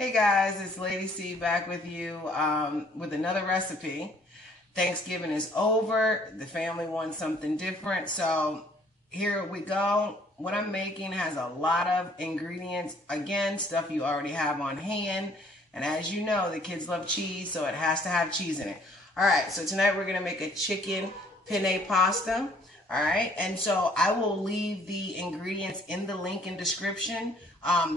Hey guys, it's Lady C back with you with another recipe. Thanksgiving is over. The family wants something different. So here we go. What I'm making has a lot of ingredients. Again, stuff you already have on hand. And as you know, the kids love cheese, so it has to have cheese in it. All right, so tonight we're going to make a chicken penne pasta. All right, and so I will leave the ingredients in the link in description.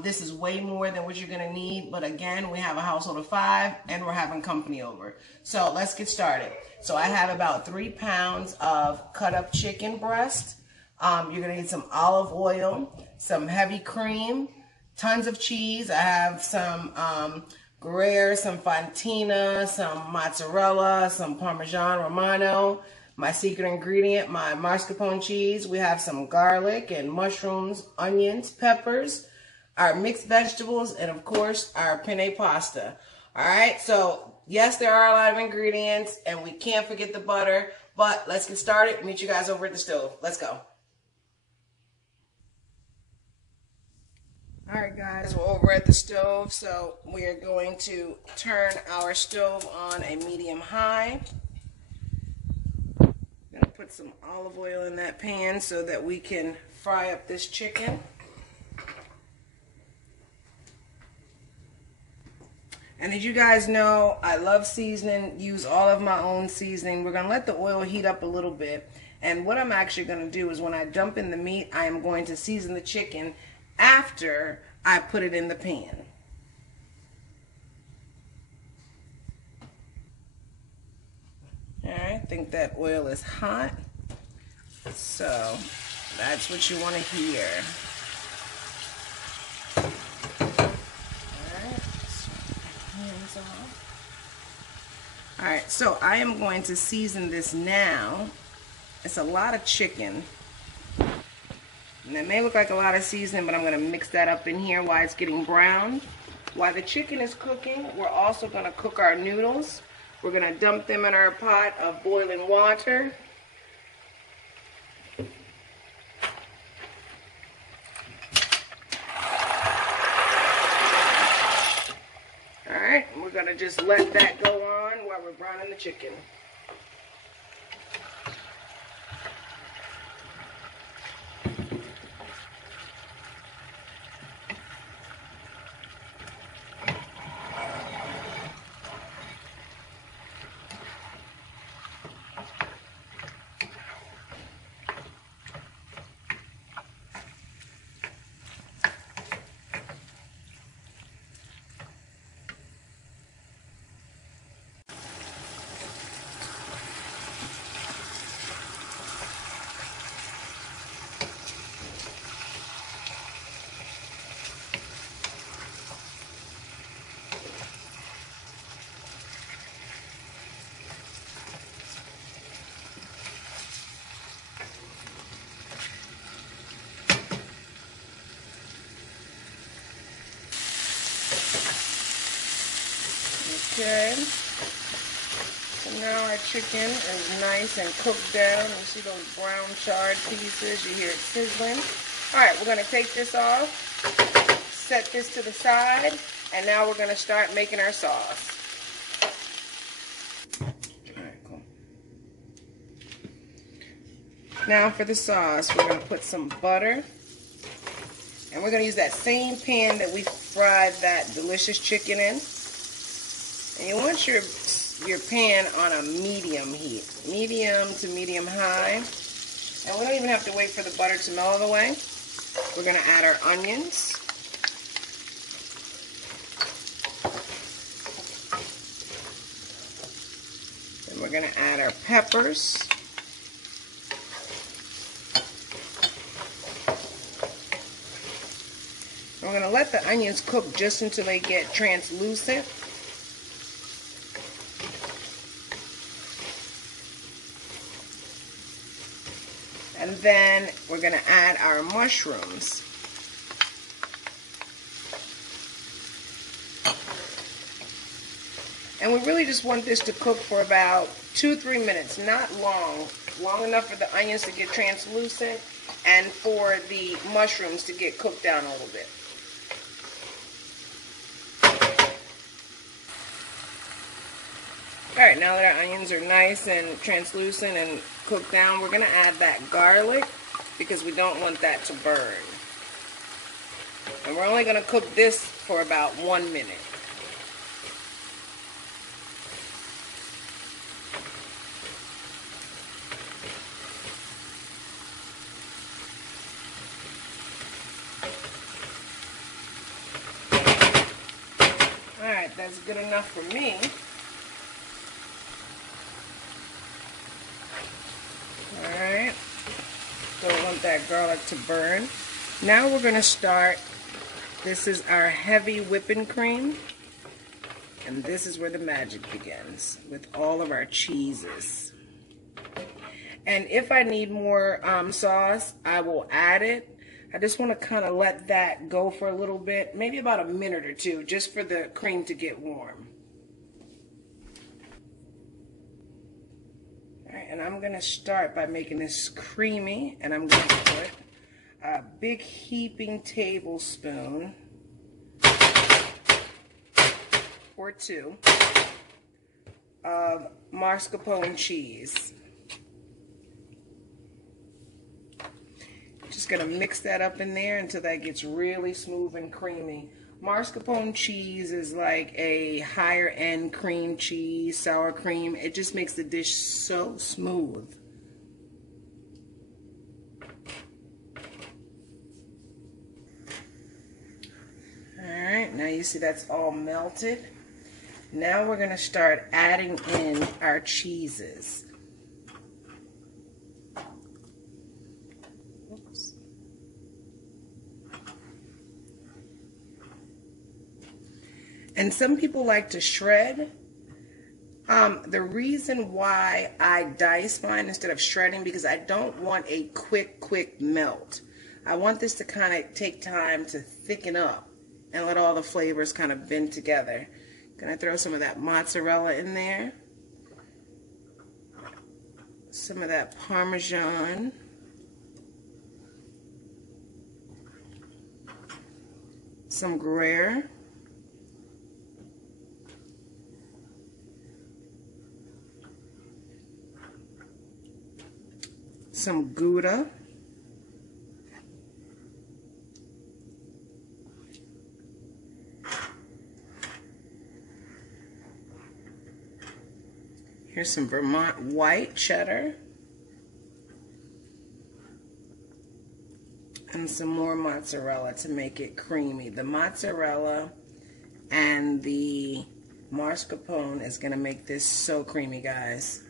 This is way more than what you're gonna need, but again, we have a household of 5 and we're having company over. So let's get started. So I have about 3 pounds of cut up chicken breast. You're gonna need some olive oil, some heavy cream, tons of cheese. I have some Gruyere, some Fontina, some mozzarella, some Parmesan Romano. My secret ingredient, my mascarpone cheese. We have some garlic and mushrooms, onions, peppers, our mixed vegetables, and of course, our penne pasta. All right, so yes, there are a lot of ingredients, and we can't forget the butter, but let's get started. Meet you guys over at the stove. Let's go. All right, guys, we're over at the stove, so we are going to turn our stove on a medium-high. Put some olive oil in that pan so that we can fry up this chicken. And as you guys know, I love seasoning, use all of my own seasoning. We're going to let the oil heat up a little bit. And what I'm actually going to do is when I dump in the meat, I am going to season the chicken after I put it in the pan. Alright, I think that oil is hot, so that's what you want to hear. Alright, hands off. Alright, so I am going to season this now. It's a lot of chicken. And it may look like a lot of seasoning, but I'm going to mix that up in here while it's getting brown. While the chicken is cooking, we're also going to cook our noodles. We're going to dump them in our pot of boiling water. Alright, we're going to just let that go on while we're browning the chicken. Okay, so now our chicken is nice and cooked down. You see those brown charred pieces, you hear it sizzling. Alright, we're going to take this off, set this to the side, and now we're going to start making our sauce. Alright, cool. Now for the sauce, we're going to put some butter, and we're going to use that same pan that we fried that delicious chicken in. And you want your pan on a medium heat, medium to medium high. And we don't even have to wait for the butter to melt all the way. We're going to add our onions. Then we're going to add our peppers. And we're going to let the onions cook just until they get translucent. And then we're going to add our mushrooms. And we really just want this to cook for about 2-3 minutes, not long. Long enough for the onions to get translucent and for the mushrooms to get cooked down a little bit. All right, now that our onions are nice and translucent and cooked down, we're going to add that garlic because we don't want that to burn. And we're only going to cook this for about 1 minute. All right, that's good enough for me. All right, don't want that garlic to burn. Now we're going to start. This is our heavy whipping cream, and this is where the magic begins with all of our cheeses. And if I need more sauce, I will add it. I just want to kind of let that go for a little bit, maybe about a minute or two, just for the cream to get warm. All right, and I'm going to start by making this creamy, and I'm going to put a big heaping tablespoon or 2 of mascarpone cheese. Just gonna mix that up in there until that gets really smooth and creamy. Mascarpone cheese is like a higher end cream cheese, sour cream. It just makes the dish so smooth. Alright, now you see that's all melted. Now we're going to start adding in our cheeses. Oops. And some people like to shred. The reason why I dice mine instead of shredding, because I don't want a quick melt. I want this to kind of take time to thicken up and let all the flavors kind of blend together. Gonna throw some of that mozzarella in there. Some of that Parmesan. Some Gruyere. Some Gouda. Here's some Vermont white cheddar. And some more mozzarella to make it creamy. The mozzarella and the mascarpone is going to make this so creamy, guys.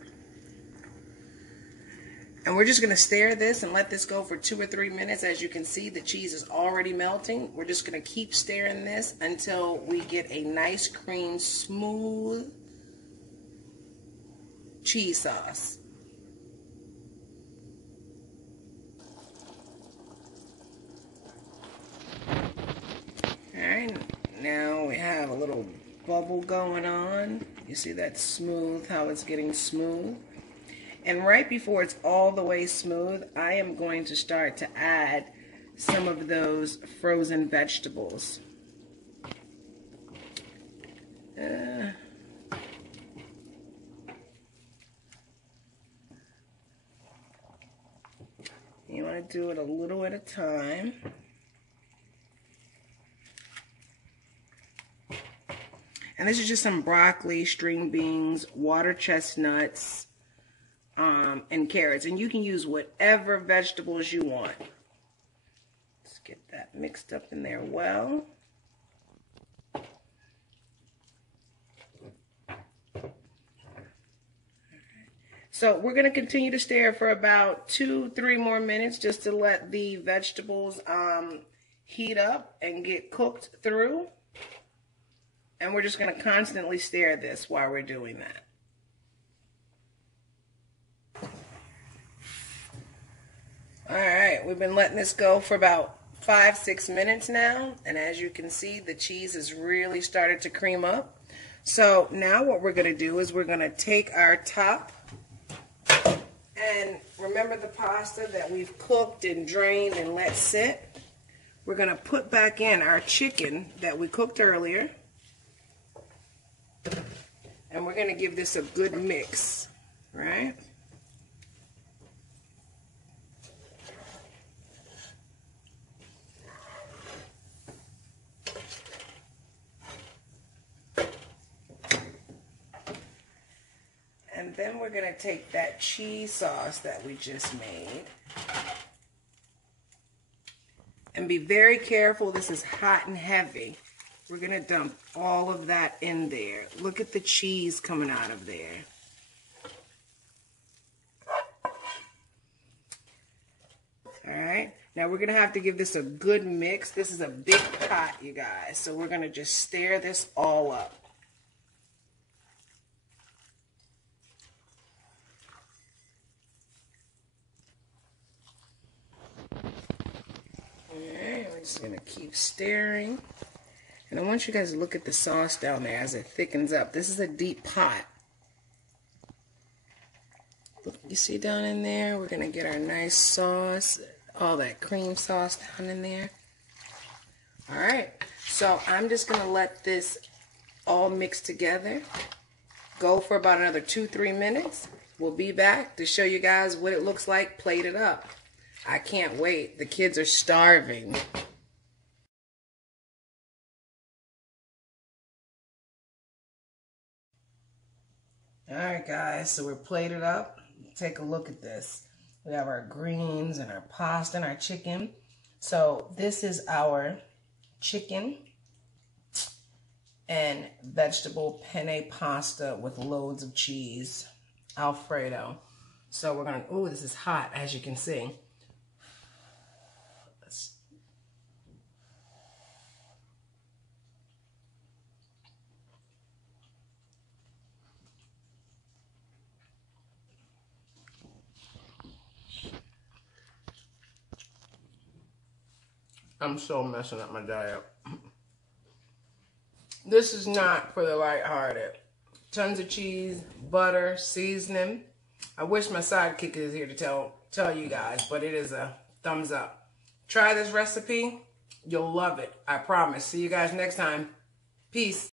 And we're just going to stir this and let this go for 2 or 3 minutes. As you can see, the cheese is already melting. We're just going to keep stirring this until we get a nice cream, smooth cheese sauce. Alright, now we have a little bubble going on. You see that smooth, how it's getting smooth? And right before it's all the way smooth, I am going to start to add some of those frozen vegetables. You want to do it a little at a time. And this is just some broccoli, string beans, water chestnuts, and carrots. And you can use whatever vegetables you want. Let's get that mixed up in there well. So we're going to continue to stir for about 2-3 more minutes just to let the vegetables heat up and get cooked through. And we're just going to constantly stir this while we're doing that. Alright, we've been letting this go for about 5-6 minutes now. And as you can see, the cheese has really started to cream up. So now what we're going to do is we're going to take our top. And remember the pasta that we've cooked and drained and let sit? We're going to put back in our chicken that we cooked earlier. And we're going to give this a good mix, right? And then we're going to take that cheese sauce that we just made. And be very careful, this is hot and heavy. We're going to dump all of that in there. Look at the cheese coming out of there. All right, now we're going to have to give this a good mix. This is a big pot, you guys. So we're going to just stir this all up. We're just going to keep stirring. And I want you guys to look at the sauce down there as it thickens up. This is a deep pot. Look, you see down in there? We're going to get our nice sauce, all that cream sauce down in there. All right. So I'm just going to let this all mix together. Go for about another 2-3 minutes. We'll be back to show you guys what it looks like plated up. I can't wait. The kids are starving. All right, guys, so we're plated up. Take a look at this. We have our greens and our pasta and our chicken. So this is our chicken and vegetable penne pasta with loads of cheese, Alfredo. So we're gonna, ooh, this is hot, as you can see. I'm so messing up my diet. This is not for the lighthearted. Tons of cheese, butter, seasoning. I wish my sidekick is here to tell you guys, but it is a thumbs up. Try this recipe. You'll love it. I promise. See you guys next time. Peace.